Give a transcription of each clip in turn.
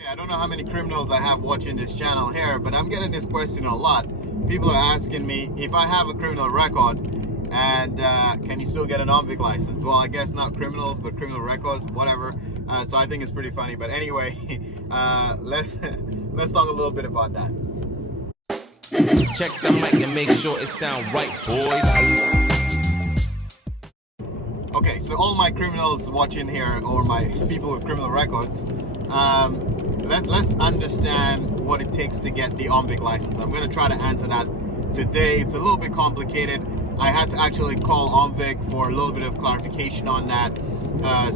Okay, I don't know how many criminals I have watching this channel here, but I'm getting this question a lot. People are asking me if I have a criminal record and can you still get an Onvic license? Well, I guess not criminals, but criminal records, whatever. So I think it's pretty funny. But anyway, let's talk a little bit about that. Check the mic and make sure it sound right, boys. Okay, so all my criminals watching here, or my people with criminal records, let's understand what it takes to get the Onvic license. I'm going to try to answer that today. It's a little bit complicated. I had to actually call Onvic for a little bit of clarification on that.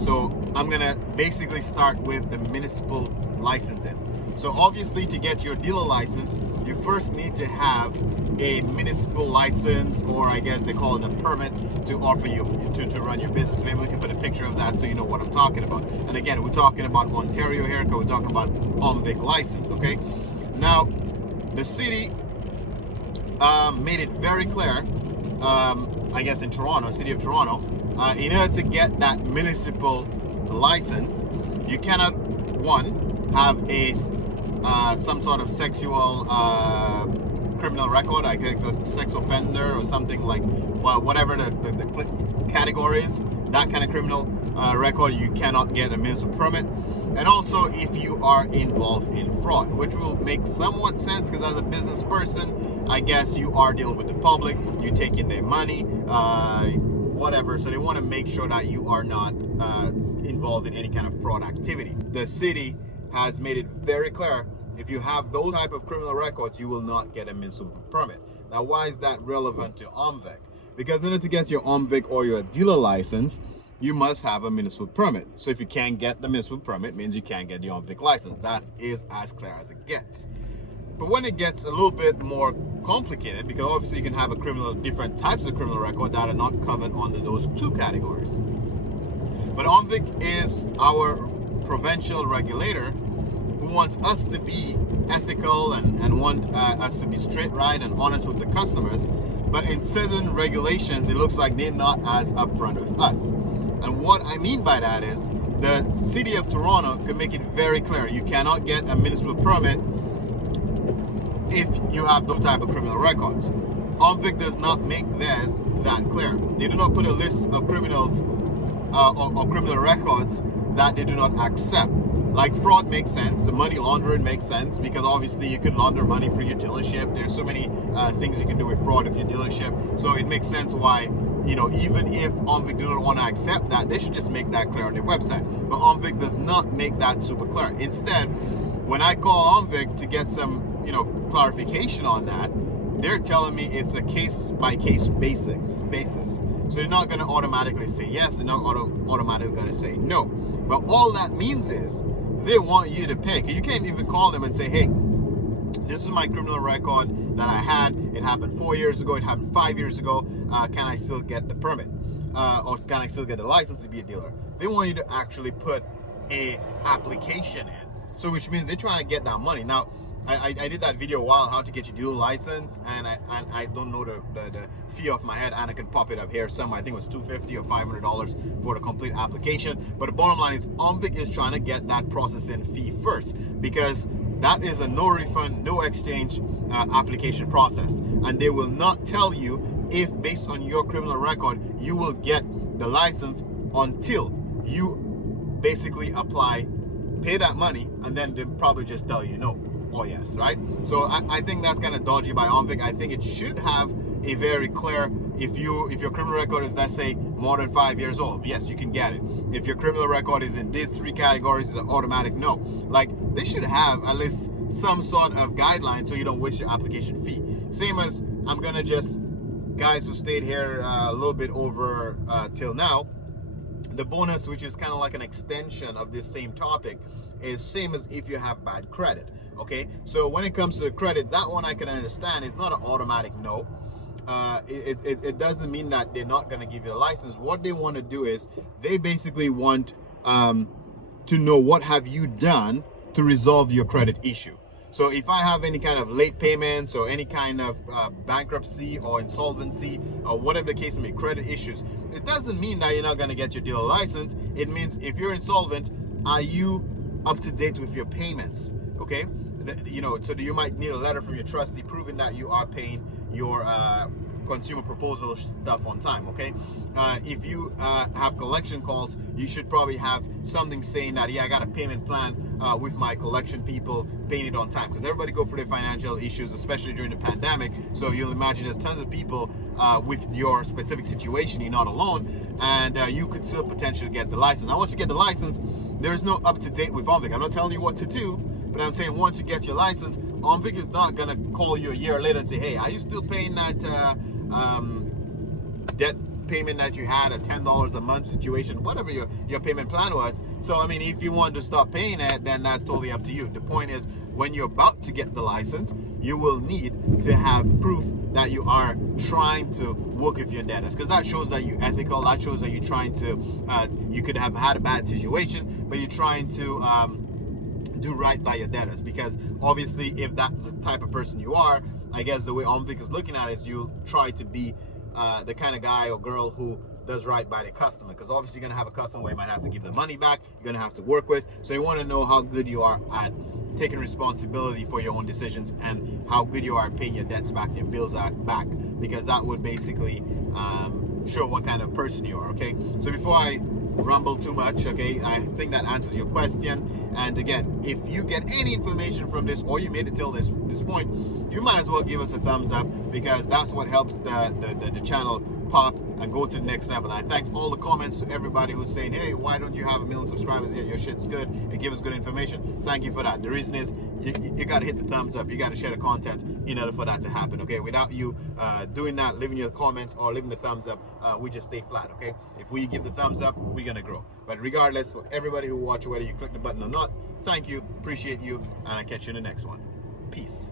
So I'm going to basically start with the municipal licensing. So obviously, to get your dealer license, you first need to have a municipal license, or I guess they call it a permit, to offer you to run your business. Maybe we can put a picture of that so you know what I'm talking about. And again, we're talking about Ontario here, because we're talking about Onvic license. Okay, now the city made it very clear, I guess in Toronto, city of Toronto, in order to get that municipal license, you cannot, one, have a some sort of sexual criminal record, I think a sex offender or something, like, well, whatever the category is, that kind of criminal record, you cannot get a municipal permit. And also if you are involved in fraud, which will make somewhat sense, because as a business person, I guess you are dealing with the public, you taking their money, whatever, so they want to make sure that you are not involved in any kind of fraud activity. The city has made it very clear, if you have those type of criminal records, you will not get a municipal permit. Now, why is that relevant to Onvic? Because in order to get your Onvic or your dealer license, you must have a municipal permit. So if you can't get the municipal permit, it means you can't get the Onvic license. That is as clear as it gets. But when it gets a little bit more complicated, because obviously you can have different types of criminal record that are not covered under those two categories. But Onvic is our provincial regulator who wants us to be ethical and want us to be straight, right, and honest with the customers. But in certain regulations, it looks like they're not as upfront with us. And what I mean by that is the city of Toronto could make it very clear. You cannot get a municipal permit if you have those type of criminal records. Onvic does not make theirs that clear. They do not put a list of criminals or criminal records that they do not accept. Like fraud makes sense, money laundering makes sense, because obviously you could launder money for your dealership. There's so many things you can do with fraud of your dealership. So it makes sense why, you know, even if Onvic do not want to accept that, they should just make that clear on their website. But Onvic does not make that super clear. Instead, when I call Onvic to get some, you know, clarification on that, they're telling me it's a case-by-case basis. So they're not going to automatically say yes, they're not automatically going to say no. But all that means is they want you to pay. You can't even call them and say, hey, this is my criminal record that I had. It happened 4 years ago. It happened 5 years ago. Can I still get the permit? Or can I still get the license to be a dealer? They want you to actually put a application in. So which means they're trying to get that money. Now, I did that video a while, how to get your dealer license, and I don't know the fee off my head, and I can pop it up here somewhere. I think it was $250 or $500 for the complete application. But the bottom line is Onvic is trying to get that processing fee first, because that is a no refund, no exchange application process, and they will not tell you if, based on your criminal record, you will get the license until you basically apply, pay that money, and then they'll probably just tell you no. Oh yes, right? So I think that's kind of dodgy by Onvic. I think it should have a very clear, if your criminal record is, let's say, more than 5 years old, yes, you can get it. If your criminal record is in these three categories, it's an automatic no. Like, they should have at least some sort of guideline so you don't waste your application fee. Same as, I'm gonna just, guys who stayed here a little bit over till now, the bonus, which is kind of like an extension of this same topic, is same as if you have bad credit. Okay, so when it comes to the credit, that one I can understand. It's not an automatic no. It doesn't mean that they're not going to give you the license. What they want to do is they basically want to know what have you done to resolve your credit issue. So if I have any kind of late payments or any kind of bankruptcy or insolvency or whatever the case may be, credit issues, it doesn't mean that you're not going to get your dealer license. It means if you're insolvent, are you up to date with your payments, okay? You know, so you might need a letter from your trustee proving that you are paying your consumer proposal stuff on time, okay? If you have collection calls, you should probably have something saying that, yeah, I got a payment plan with my collection people, paying it on time, because everybody go through their financial issues, especially during the pandemic. So you'll imagine there's tons of people with your specific situation. You're not alone, and you could still potentially get the license. Now, once you get the license, there's no up to date with Onvic. I'm not telling you what to do, but I'm saying once you get your license, Onvic is not gonna call you a year later and say, hey, are you still paying that debt payment that you had, a $10 a month situation, whatever your payment plan was. So I mean, if you want to stop paying it, then that's totally up to you. The point is, when you're about to get the license, you will need to have proof that you are trying to work with your debtors, because that shows that you're ethical. That shows that you're trying to you could have had a bad situation, but you're trying to do right by your debtors. Because obviously, if that's the type of person you are, I guess the way Onvic is looking at it is you try to be the kind of guy or girl who does right by the customer, because obviously you're going to have a customer where you might have to give the money back, you're going to have to work with. So you want to know how good you are at taking responsibility for your own decisions, and how good you are at paying your debts back, your bills back, because that would basically show what kind of person you are, okay? So before I rumble too much, okay, I think that answers your question. And again, if you get any information from this, or you made it till this point, you might as well give us a thumbs up, because that's what helps the channel pop and go to the next level. And I thank all the comments to everybody who's saying, hey, why don't you have 1 million subscribers yet? Your shit's good, it gives us good information. Thank you for that. The reason is you got to hit the thumbs up, you got to share the content in order for that to happen, okay? Without you doing that, leaving your comments or leaving the thumbs up, we just stay flat, okay? If we give the thumbs up, we're gonna grow. But regardless, for everybody who watch, whether you click the button or not, thank you, appreciate you, and I'll catch you in the next one. Peace.